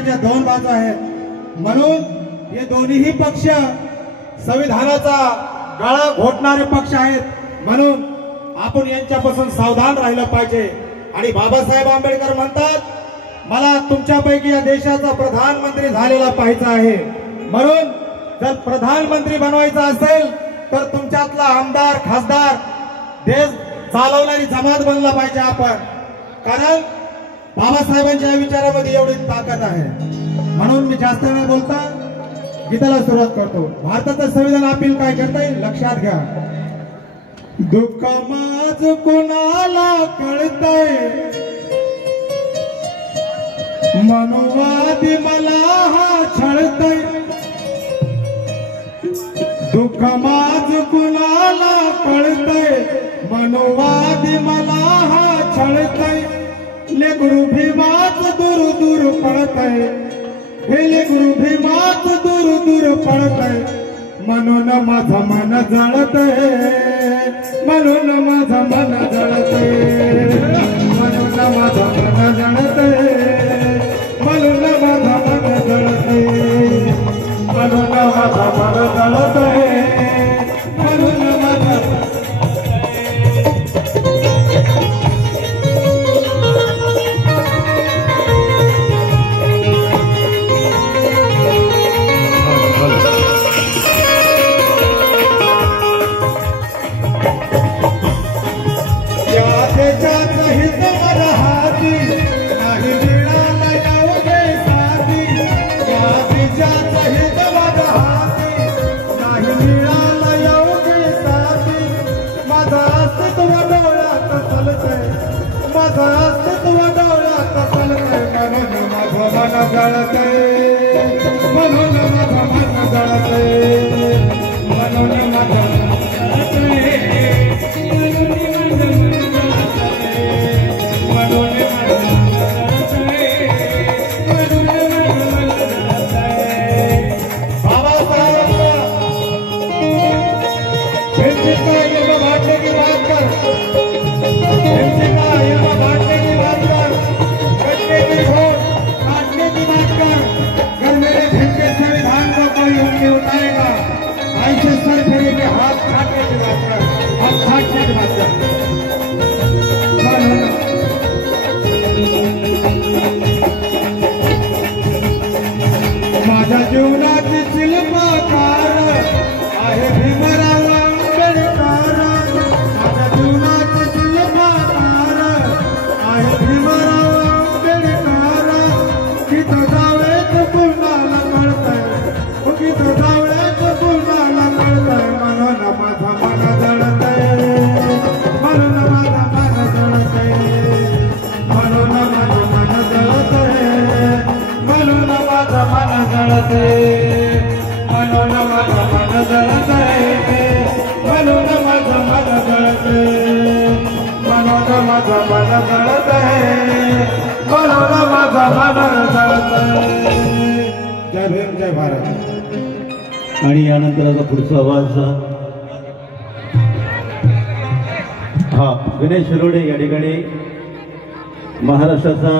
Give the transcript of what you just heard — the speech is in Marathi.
दोन बाजू आहेत, म्हणून हे दोन्हीही पक्ष संविधानाचा गळा घोटणारे पक्ष आहेत, म्हणून आपण यांच्यापासून सावधान राहिलं पाहिजे। आणि बाबासाहेब आंबेडकर म्हणतात, मला तुमच्यापैकी या देशाचा प्रधानमंत्री झालेला पाहायचा आहे, म्हणून जर प्रधानमंत्री बनवायचा असेल तर तुमच्यातला आमदार खासदार देश चालवणारी जमात बनला पाहिजे आपण, कारण बाबासाहेबांच्या विचारामध्ये एवढी ताकद आहे। म्हणून मी जास्त न बोलता गीताला सुरुवात करतो। भारताचं संविधान अपील काय करतंय लक्षात घ्या। दुःख माझ कोणाला कळतंय, मनुवादी मला हा छळतंय। दुःख माझ कोणाला कळतंय, मनुवादी मला हा छळतंय। लेकरू भीमाच दूर दूर पळतंय, हे लेकरू भीमाच दूर दूर पळतंय। म्हणून माझं मन जळतंय, म्हणून माझं मन जळतंय, म्हणून माझं मन जळतंय, म्हणून माझं मन जळतंय, म्हणून माझं मन जळतंय, म्हणून माझं आणि यानंतर पुढचा आवाज हा गणेश शिरोडे या ठिकाणी महाराष्ट्राचा